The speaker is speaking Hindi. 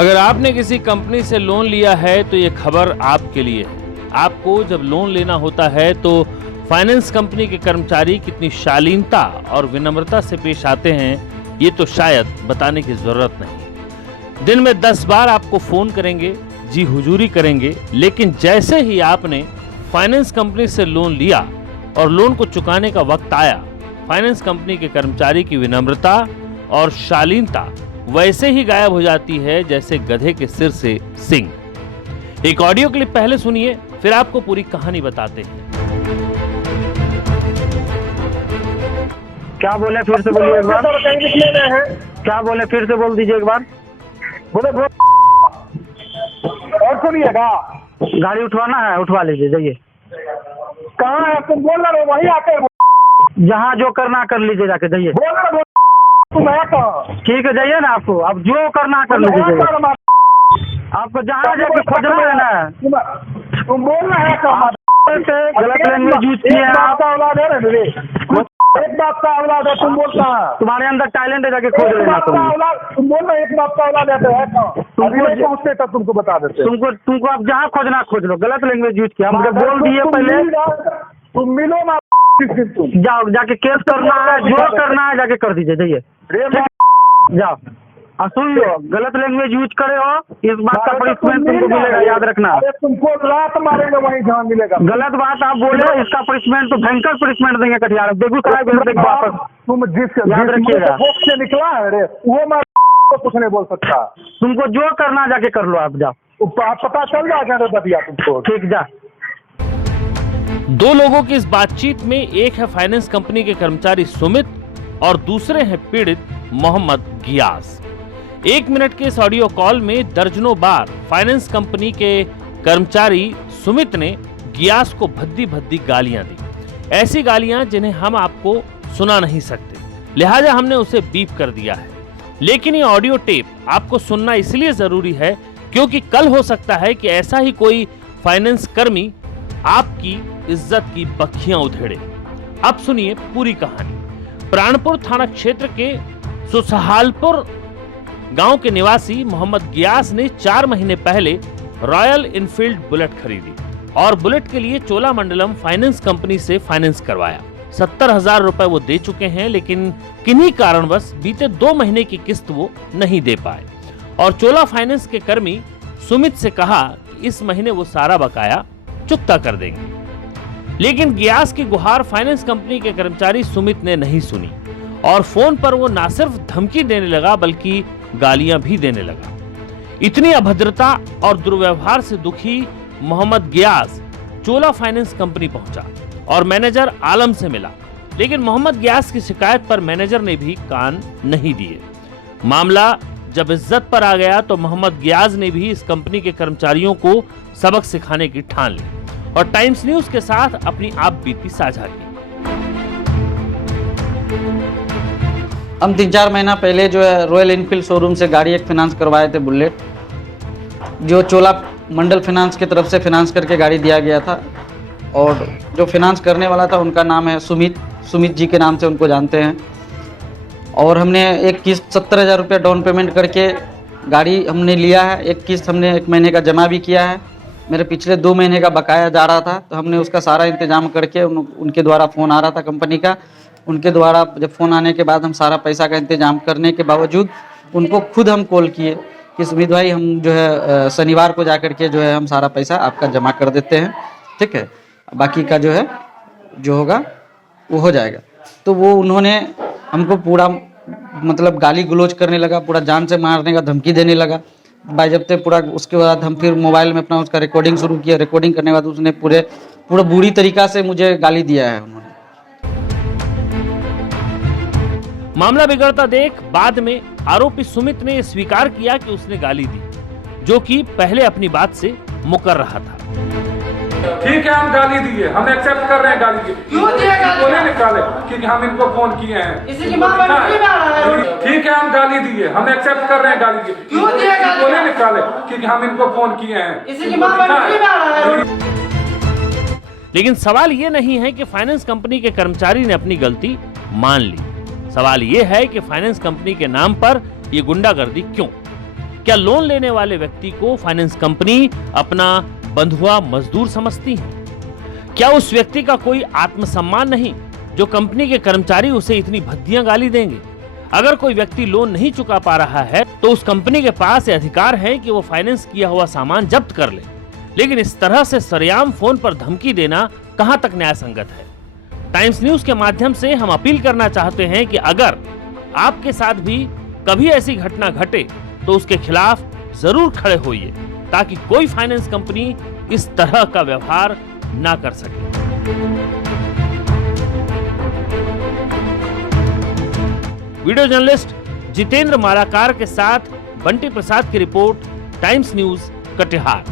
अगर आपने किसी कंपनी से लोन लिया है तो ये खबर आपके लिए है। आपको जब लोन लेना होता है तो फाइनेंस कंपनी के कर्मचारी कितनी शालीनता और विनम्रता से पेश आते हैं, ये तो शायद बताने की जरूरत नहीं। दिन में 10 बार आपको फोन करेंगे, जी हुजूरी करेंगे, लेकिन जैसे ही आपने फाइनेंस कंपनी से लोन लिया और लोन को चुकाने का वक्त आया, फाइनेंस कंपनी के कर्मचारी की विनम्रता और शालीनता वैसे ही गायब हो जाती है जैसे गधे के सिर से सींग। एक ऑडियो क्लिप पहले सुनिए, फिर आपको पूरी कहानी बताते हैं। क्या बोले फिर से बोलिए एक बार। कहीं निकले गए हैं। क्या बोले फिर से बोल दीजिए एक बार। बोले और सुनिएगा, गाड़ी उठवाना है, उठवा लीजिए, जाइए। कहाँ है तुम? बोल रहे हो वहीं आके जहाँ जो करना कर लीजिए, जाके जाइए। बोल रहे हो तुम है कहाँ? ठीक है, जाइए ना। आपको अब जो करना कर लीजिए, आपको जहाँ जाके खोजना है ना। तुम बोल रहे हैं कहाँ? गलत लैंग्वेज यूज किए हैं आप। औलाद है रे, एक बाप का औलाद है, तुम बोलता है तुम्हारे अंदर टैलेंट है, जाके खोज लेना। तुम बोल रहे एक बाप का औलाद है कहाँ? तुमको नहीं पहुँचते तब तुमको बता देते। तुमको अब जहाँ खोजना खोज लो। गलत लैंग्वेज यूज किया, हम जब बोल दिए पहले। तुम मिलो ना, जाओ, जाके केस करना है, जो करना है जाके कर दीजिए, जाइए। जाओ और सुन लो, गलत लैंग्वेज यूज करे हो, इस बात का पनिशमेंट तुमको मिलेगा, याद रखना। अरे तुमको लात मारेंगे वहीं जहाँ मिलेगा। गलत बात आप बोले, इसका पनिशमेंट तो भयंकर पनिशमेंट देंगे कटिहार। बेगूसराय भेज देंगे वापस। तुम याद रखिएगा, से निकला है रे, वो मैं कुछ नहीं बोल सकता। तुमको जो करना जाके कर लो, आप जाओ। पता चल जाएगा रे बतिया तुमको। ठीक, जा। दो लोगों की इस बातचीत में एक है फाइनेंस कंपनी के कर्मचारी सुमित और दूसरे हैं पीड़ित मोहम्मद गियास। 1 मिनट के इस ऑडियो कॉल में दर्जनों बार फाइनेंस कंपनी के कर्मचारी सुमित ने गियास को भद्दी भद्दी गालियां दी, ऐसी गालियां जिन्हें हम आपको सुना नहीं सकते, लिहाजा हमने उसे बीप कर दिया है। लेकिन ये ऑडियो टेप आपको सुनना इसलिए जरूरी है क्योंकि कल हो सकता है कि ऐसा ही कोई फाइनेंस कर्मी आपकी इज्जत की बखियां उधेड़े। अब सुनिए पूरी कहानी। प्राणपुर थाना क्षेत्र के सुसहालपुर गांव के निवासी मोहम्मद गियास ने 4 महीने पहले रॉयल इनफील्ड बुलेट खरीदी और बुलेट के लिए चोलामंडलम फाइनेंस कंपनी से फाइनेंस करवाया। 70,000 रुपए वो दे चुके हैं, लेकिन किन्हीं कारणवश बीते 2 महीने की किस्त वो नहीं दे पाए और चोला फाइनेंस के कर्मी सुमित से कहा कि इस महीने वो सारा बकाया चुकता कर देंगे। लेकिन गियास की गुहार फाइनेंस कंपनी के कर्मचारी सुमित ने नहीं सुनी और फोन पर वो ना सिर्फ धमकी देने लगा बल्कि गालियां भी देने लगा। इतनी अभद्रता और दुर्व्यवहार से दुखी मोहम्मद गियास चोला फाइनेंस कंपनी पहुंचा और मैनेजर आलम से मिला, लेकिन मोहम्मद गियास की शिकायत पर मैनेजर ने भी कान नहीं दिए। मामला जब इज्जत पर आ गया तो मोहम्मद गियास ने भी इस कंपनी के कर्मचारियों को सबक सिखाने की ठान ली और टाइम्स न्यूज के साथ अपनी आप बीती साझा की। हम 3-4 महीना पहले जो है रॉयल इनफील्ड शोरूम से गाड़ी एक फाइनेंस करवाए थे, बुलेट, जो चोला मंडल फाइनेंस की तरफ से फाइनेंस करके गाड़ी दिया गया था। और जो फाइनेंस करने वाला था उनका नाम है सुमित जी के नाम से उनको जानते हैं। और हमने एक किस्त 70,000 रुपये डाउन पेमेंट करके गाड़ी हमने लिया है। एक किस्त हमने 1 महीने का जमा भी किया है। मेरे पिछले 2 महीने का बकाया जा रहा था, तो हमने उसका सारा इंतजाम करके उनके द्वारा फ़ोन आ रहा था कंपनी का। उनके द्वारा जब फ़ोन आने के बाद हम सारा पैसा का इंतजाम करने के बावजूद उनको खुद हम कॉल किए कि सुमित भाई, हम जो है शनिवार को जाकर के जो है हम सारा पैसा आपका जमा कर देते हैं, ठीक है, बाकी का जो है जो होगा वो हो जाएगा। तो वो उन्होंने हमको पूरा मतलब गाली गलौज करने लगा, पूरा जान से मारने का धमकी देने लगा बाजबते पूरा। उसके बाद हम फिर मोबाइल में अपना उसका रिकॉर्डिंग शुरू किया। रिकॉर्डिंग करने के बाद उसने पूरा बुरी तरीका से मुझे गाली दिया है उन्होंने। मामला बिगड़ता देख बाद में आरोपी सुमित ने स्वीकार किया कि उसने गाली दी, जो कि पहले अपनी बात से मुकर रहा था। ठीक है, हम गाली दिए, हम एक्सेप्ट कर रहे हैं गाली की। क्यों दिया गाली? बोले निकाले क्योंकि हम इनको फोन किए हैं। इसी की मां बाप नहीं आ रहा है। ठीक है, हम गाली दिए, हम एक्सेप्ट कर रहे हैं गाली की। क्यों दिया गाली? बोले निकाले क्योंकि हम इनको फोन किए हैं। इसी की मां बाप नहीं आ रहा है। लेकिन सवाल ये नहीं है कि फाइनेंस कंपनी के कर्मचारी ने अपनी गलती मान ली। सवाल ये है कि फाइनेंस कंपनी के नाम पर ये गुंडागर्दी क्यों? क्या लोन लेने वाले व्यक्ति को फाइनेंस कंपनी अपना बंधुआ मजदूर समझती है? क्या उस व्यक्ति का कोई आत्मसम्मान नहीं जो कंपनी के कर्मचारी उसे इतनी भद्दियां गाली देंगे? अगर कोई व्यक्ति लोन नहीं चुका पा रहा है तो उस कंपनी के पास ये अधिकार है कि वो फाइनेंस किया हुआ सामान जब्त कर ले। लेकिन इस तरह से सरेआम फोन पर धमकी देना कहां तक न्याय संगत है? टाइम्स न्यूज के माध्यम से हम अपील करना चाहते हैं कि अगर आपके साथ भी कभी ऐसी घटना घटे तो उसके खिलाफ जरूर खड़े होइए ताकि कोई फाइनेंस कंपनी इस तरह का व्यवहार ना कर सके। वीडियो जर्नलिस्ट जितेंद्र मालाकार के साथ बंटी प्रसाद की रिपोर्ट, टाइम्स न्यूज, कटिहार।